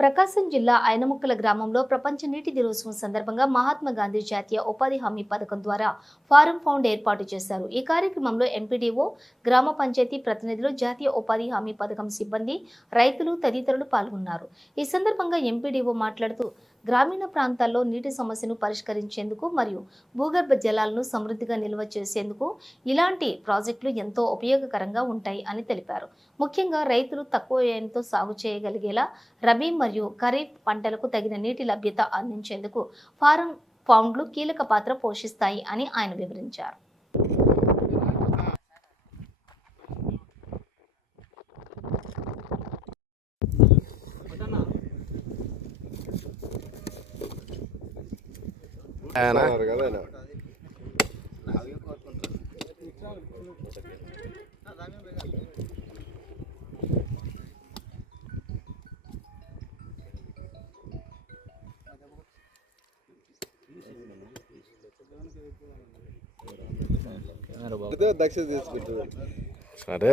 ప్రకాశం జిల్లా ఐనముక్కల గ్రామంలో ప్రపంచ నీటి దినోత్సవం సందర్భంగా మహాత్మా గాంధీ జాతీయ ఉపాధి హామీ పథకం ద్వారా ఫారం ఫౌండ్ ఏర్పాటు చేశారు. ఈ కార్యక్రమంలో ఎంపీడీఓ, గ్రామ పంచాయతీ ప్రతినిధులు, జాతీయ ఉపాధి హామీ పథకం సిబ్బంది, రైతులు తదితరులు పాల్గొన్నారు. ఈ సందర్భంగా ఎంపీడీఓ మాట్లాడుతూ గ్రామీణ ప్రాంతాల్లో నీటి సమస్యను పరిష్కరించేందుకు మరియు భూగర్భ జలాలను సమృద్ధిగా నిల్వ చేసేందుకు ఇలాంటి ప్రాజెక్టులు ఎంతో ఉపయోగకరంగా ఉంటాయి అని తెలిపారు. ముఖ్యంగా రైతులు తక్కువ వ్యయంతో సాగు చేయగలిగేలా రబీ మరియు ఖరీఫ్ పంటలకు తగిన నీటి లభ్యత అందించేందుకు ఫారం ఫౌండ్లు కీలక పాత్ర పోషిస్తాయి అని ఆయన వివరించారు. దక్షిణ తీసుకుంటుంది సరే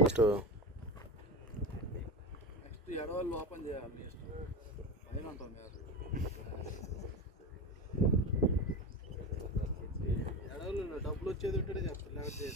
ఫస్ట్ ఎడవాళ్ళు ఓపెన్ చేయాలి. పైన ఉంటాం ఎడవాళ్ళు డబ్బులు వచ్చేది ఉంటే చెప్తారు, లేకపోతే